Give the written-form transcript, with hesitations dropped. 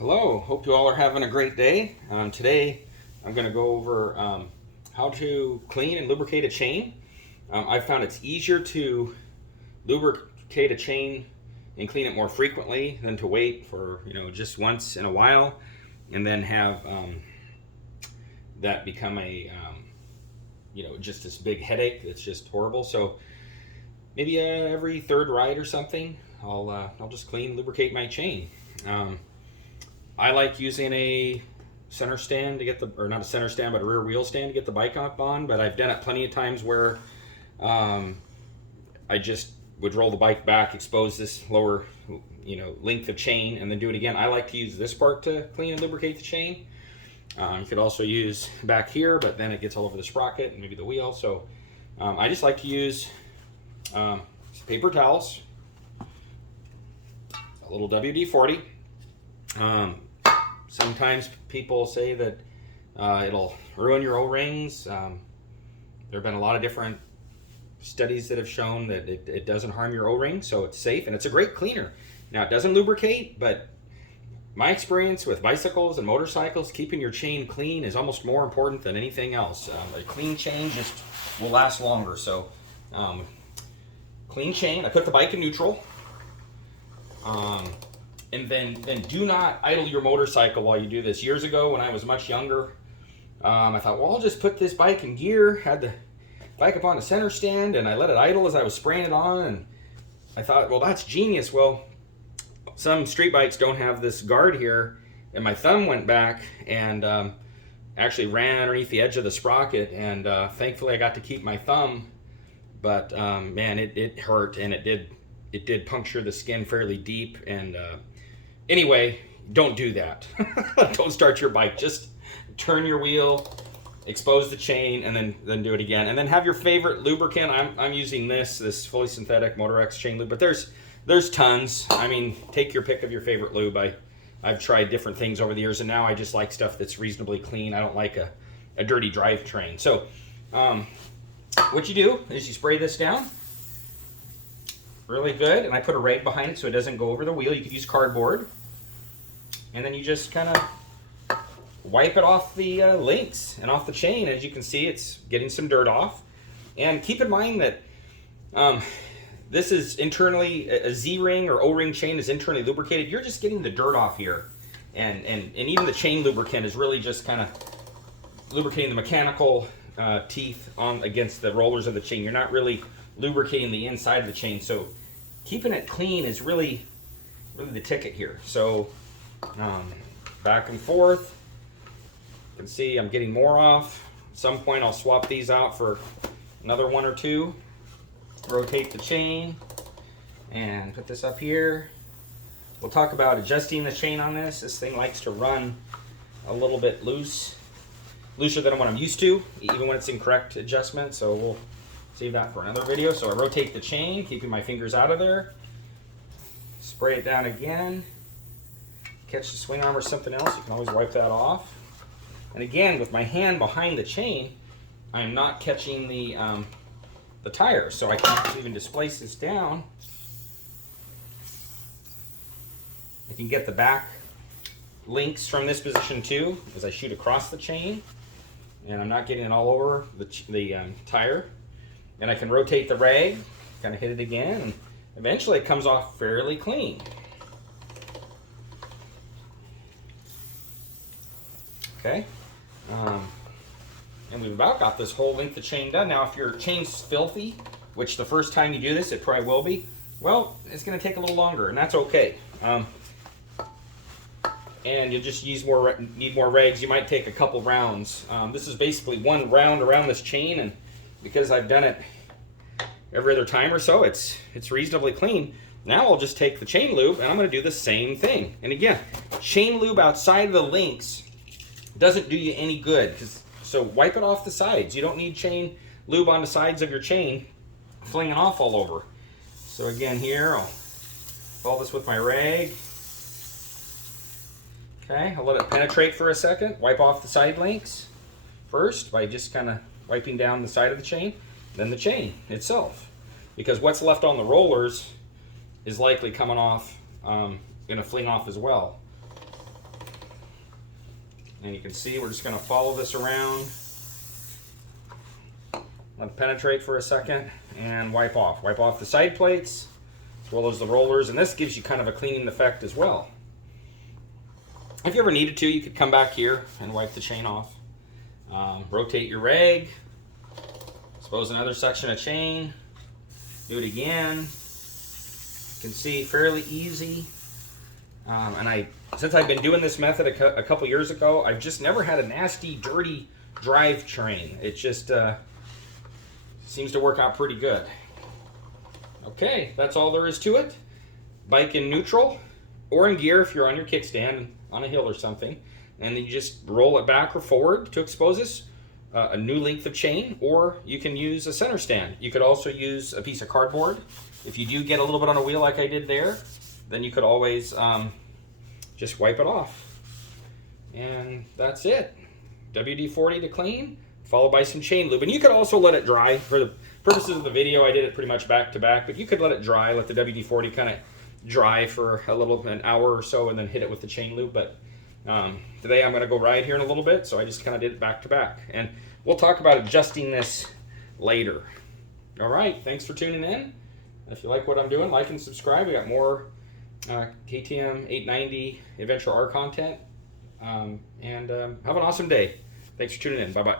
Hello, hope you all are having a great day. Today I'm going to go over how to clean and lubricate a chain. I've found it's easier to lubricate a chain and clean it more frequently than to wait for just once in a while and then have that become a just this big headache that's just horrible. So maybe every third ride or something I'll just clean and lubricate my chain. I like using a center stand to get or not a center stand, but a rear wheel stand to get the bike up on. But I've done it plenty of times where I just would roll the bike back, expose this lower, length of chain, and then do it again. I like to use this part to clean and lubricate the chain. You could also use back here, but then it gets all over the sprocket and maybe the wheel. So I just like to use paper towels, a little WD-40. Sometimes people say that it'll ruin your O-rings. There have been a lot of different studies that have shown that it doesn't harm your O-ring, so it's safe and it's a great cleaner. Now, it doesn't lubricate, but my experience with bicycles and motorcycles, keeping your chain clean is almost more important than anything else. A clean chain just will last longer. So, clean chain. I put the bike in neutral. And then do not idle your motorcycle while you do this. Years ago, when I was much younger, I thought, well, I'll just put this bike in gear, had the bike up on a center stand, and I let it idle as I was spraying it on, and I thought, well, that's genius. Well, some street bikes don't have this guard here, and my thumb went back and actually ran underneath the edge of the sprocket, and thankfully I got to keep my thumb, but man, it hurt, and it did puncture the skin fairly deep, and anyway, don't do that. Don't start your bike. Just turn your wheel, expose the chain, and then do it again. And then have your favorite lubricant. I'm using this fully synthetic Motor-X chain lube, but there's tons. I mean, take your pick of your favorite lube. I've tried different things over the years, and now I just like stuff that's reasonably clean. I don't like a dirty drivetrain. So what you do is you spray this down really good, and I put a rag behind it so it doesn't go over the wheel. You could use cardboard, and then you just kind of wipe it off the links and off the chain. As you can see, it's getting some dirt off. And keep in mind that this is internally, a Z-ring or O-ring chain is internally lubricated. You're just getting the dirt off here, and even the chain lubricant is really just kind of lubricating the mechanical teeth on against the rollers of the chain. You're not really lubricating the inside of the chain, so keeping it clean is really the ticket here. So back and forth. You can see I'm getting more off. At some point I'll swap these out for another one or two. Rotate the chain and put this up here. We'll talk about adjusting the chain on this. This thing likes to run a little bit looser than what I'm used to, even when it's in correct adjustment, so we'll save that for another video. So I rotate the chain, keeping my fingers out of there. Spray it down again. Catch the swing arm or something else, you can always wipe that off. And again, with my hand behind the chain, I'm not catching the tire, so I can even displace this down. I can get the back links from this position too, as I shoot across the chain, and I'm not getting it all over the tire. And I can rotate the rag, kind of hit it again, and eventually it comes off fairly clean. Okay, and we've about got this whole length of chain done. Now, if your chain's filthy, which the first time you do this, it probably will be, well, it's going to take a little longer, and that's okay. And you'll just need more rags. You might take a couple rounds. This is basically one round around this chain, and because I've done it every other time or so, it's reasonably clean. Now I'll just take the chain lube, and I'm going to do the same thing. And again, chain lube outside of the links doesn't do you any good, so wipe it off the sides. You don't need chain lube on the sides of your chain flinging off all over. So again, here I'll follow this with my rag. Okay, I'll let it penetrate for a second. Wipe off the side links first by just kind of wiping down the side of the chain, then the chain itself, because what's left on the rollers is likely coming off, gonna fling off as well. And you can see we're just going to follow this around, let it penetrate for a second, and wipe off. Wipe off the side plates as well as the rollers, and this gives you kind of a cleaning effect as well. If you ever needed to, you could come back here and wipe the chain off. Rotate your rag, expose another section of chain, do it again. You can see fairly easy. And since I've been doing this method a couple years ago, I've just never had a nasty, dirty drivetrain. It just seems to work out pretty good. Okay, that's all there is to it. Bike in neutral or in gear if you're on your kickstand on a hill or something, and then you just roll it back or forward to expose this. A new length of chain, or you can use a center stand. You could also use a piece of cardboard. If you do get a little bit on a wheel like I did there, then you could always just wipe it off. And that's it. WD-40 to clean, followed by some chain lube. And you could also let it dry. For the purposes of the video, I did it pretty much back to back, but you could let it dry, let the WD-40 kind of dry for an hour or so, and then hit it with the chain lube. But today I'm going to go ride here in a little bit, so I just kind of did it back to back. And we'll talk about adjusting this later. All right, thanks for tuning in. If you like what I'm doing, like and subscribe. We got more KTM 890 Adventure R content. Have an awesome day. Thanks for tuning in. Bye-bye.